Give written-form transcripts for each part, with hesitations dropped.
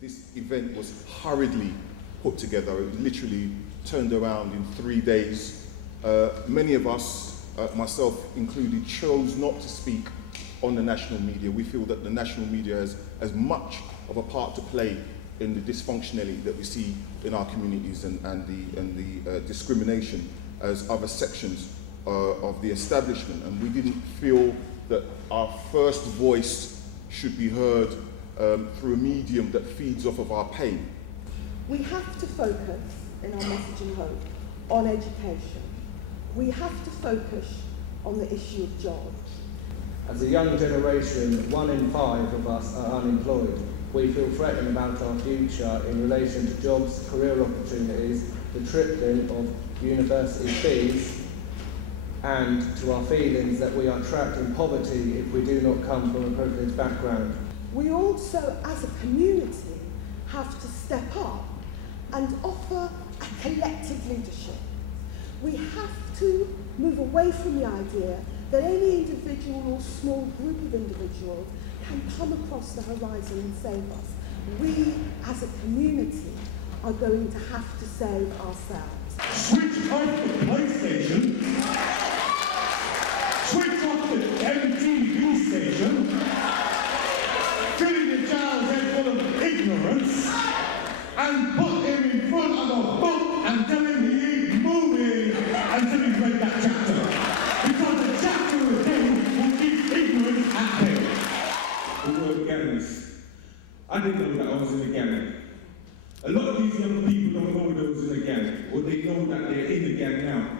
This event was hurriedly put together. It was literally turned around in 3 days. Many of us, myself included, chose not to speak on the national media. We feel that the national media has as much of a part to play in the dysfunctionality that we see in our communities and the discrimination as other sections of the establishment. And we didn't feel that our first voice should be heard through a medium that feeds off of our pain. We have to focus in our messaging home on education. We have to focus on the issue of jobs. As a young generation, 1 in 5 of us are unemployed. We feel threatened about our future in relation to jobs, career opportunities, the tripling of university fees, and to our feelings that we are trapped in poverty if we do not come from a privileged background. We also, as a community, have to step up and offer a collective leadership. We have to move away from the idea that any individual or small group of individuals can come across the horizon and save us. We, as a community, are going to have to save ourselves. Switch off the PlayStation, switch off the MTV station, filling the child's head full of ignorance, and put him in front of a book and tell him he ain't moving until he's read that chapter. Because the chapter of him will keep ignorance at bay. The word gangs. I didn't know that I was in a gang. A lot of these young people don't know they was in a gang, or they know that they're in a gang now.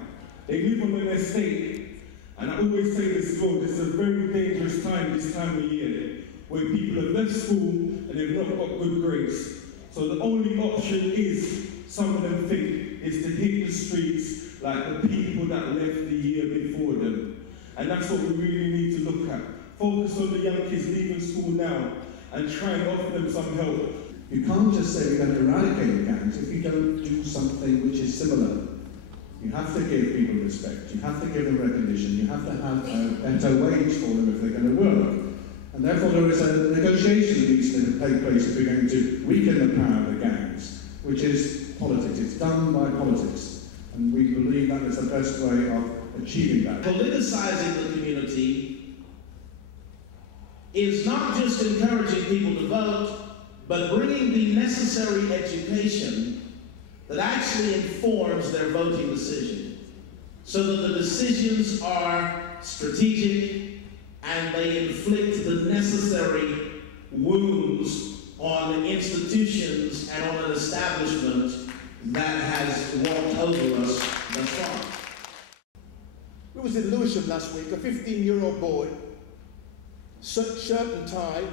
They live on an estate, and I always say this as well, this is a very dangerous time, this time of year, where people have left school and they've not got good grades. So the only option is, some of them think, is to hit the streets like the people that left the year before them. And that's what we really need to look at. Focus on the young kids leaving school now and try and offer them some help. You can't just say we're going to eradicate gangs if you don't do something which is similar. You have to give people respect, you have to give them recognition, you have to have a better wage for them if they're going to work. And therefore there is a negotiation that needs to take place if we're going to weaken the power of the gangs, which is politics. It's done by politics. And we believe that is the best way of achieving that. Politicizing the community is not just encouraging people to vote, but bringing the necessary education that actually informs their voting decision, so that the decisions are strategic and they inflict the necessary wounds on institutions and on an establishment that has walked over us thus far. We was in Lewisham last week, a 15-year-old boy, shirt and tie,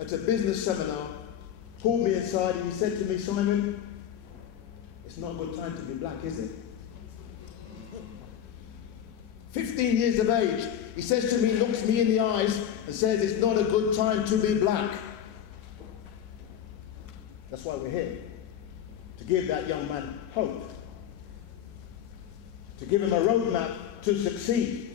at a business seminar, pulled me aside and he said to me, "Simon, it's not a good time to be black, is it?" 15 years of age, he says to me, looks me in the eyes and says, "It's not a good time to be black." That's why we're here, to give that young man hope, to give him a roadmap to succeed.